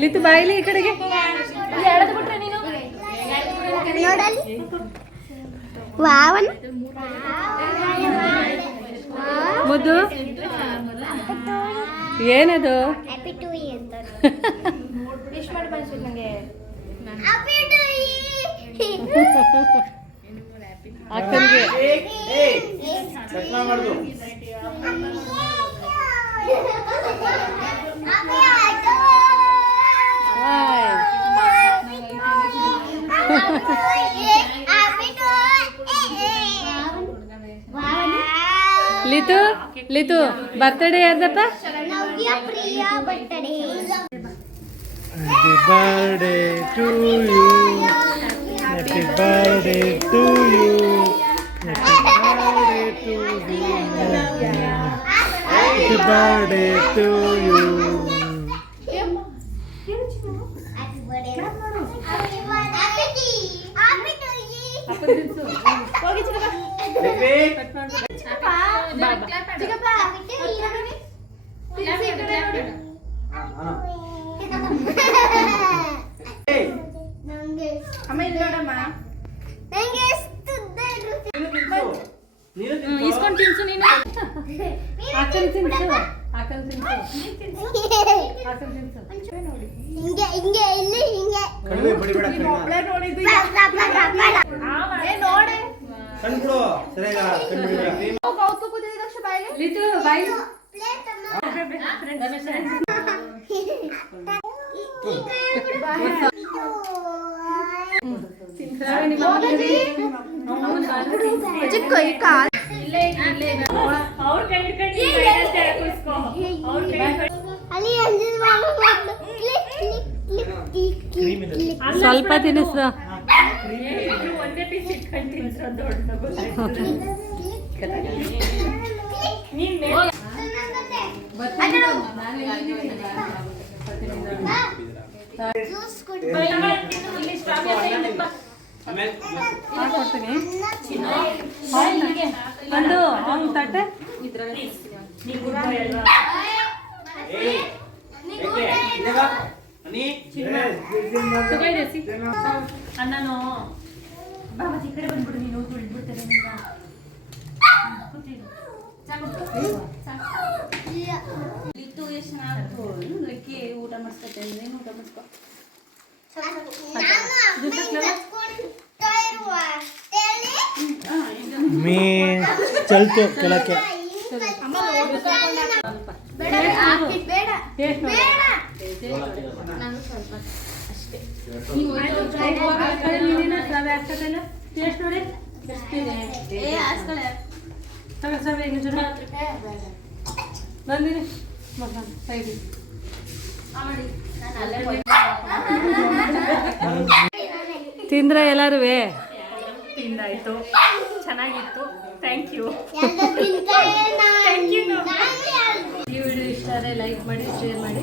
ಲಿತು ಬಾಯಿಲಿ ಈ ಕಡೆಗೆ ಮುದ್ದು ಏನದು ಅಕ್ಕನಿಗೆ ಲಿತು ಲಿತು birthday ಯಾರ್ದಪ್ಪ Happy birthday to you. Happy birthday to you. Happy birthday to you. Happy birthday to you. ಇಸ್ಕೊಂಡು ತಿನ್ಸು ನೀನು ಹಾಕಲ್ ತಿನ್ಸು ಹಾಕಲ್ ತಿನ್ಸು ಹಾಕಲ್ ತಿನ್ಸು ಹಿಂಗೆ ಹಿಂಗೆ ಇಲ್ಲಿ ಹಿಂಗೆ ಕಡಿಮೆ ಬಡಿಬೇಡ ನೋಡಿ ಕಣ್ಣು ಬಿಡು ಸರಿಯಾಗ ಕಣ್ಣು ಬಿಡು ಕೌತು ಕುದಿದ ತಕ್ಷಣ ಬಾಯಿಗೆ ಲಿತು ಬಾಯಿ ಪ್ಲೇಟ್ ಅಮ್ಮ ಚಿಕ್ಕ ಈ ಕಾಲ್ ಅವ್ರ ಕೈ ಹಿಡ್ಕೊಂಡು ಅಲ್ಲಿ ಸ್ವಲ್ಪ ತಿನ್ನಿಸು ಒಂದೇ ಪೀಸ್ ಇಟ್ಕೊಂಡು ತಿನ್ಸೋ ದೊಡ್ಡ ಮಾಡ್ಕೊಡ್ತೀನಿ ಒಂದು ಅವ್ನು ತಟ್ಟೆ ಅಣ್ಣನು ಬಾಬಾ ಈ ಕಡೆ ಬಂದ್ಬಿಡು ನೀನು ತುಳಿದ್ಬಿಡ್ತಾರೆ ಇತ್ತು ಎಷ್ಟು ಚೆನ್ನಾಗಿ ಲಕ್ಕಿ ಊಟ ಮಾಡಿಸ್ಕೊತೆ ನೀನು ಊಟ ಮಾಡಿಸ್ಕೊ मी चलते केलಕ್ಕೆ ಟೇಸ್ಟ್ ನೋಡಿ ಬಂದಿರಿ ಸೈಡಿ ತಿಂದ್ರ ಎಲ್ಲಾರು ತಿಂದಾಯ್ತು ಚೆನ್ನಾಗಿತ್ತು ಥ್ಯಾಂಕ್ ಯು ಈ ವಿಡಿಯೋ ಇಷ್ಟ ಆದರೆ ಲೈಕ್ ಮಾಡಿ ಶೇರ್ ಮಾಡಿ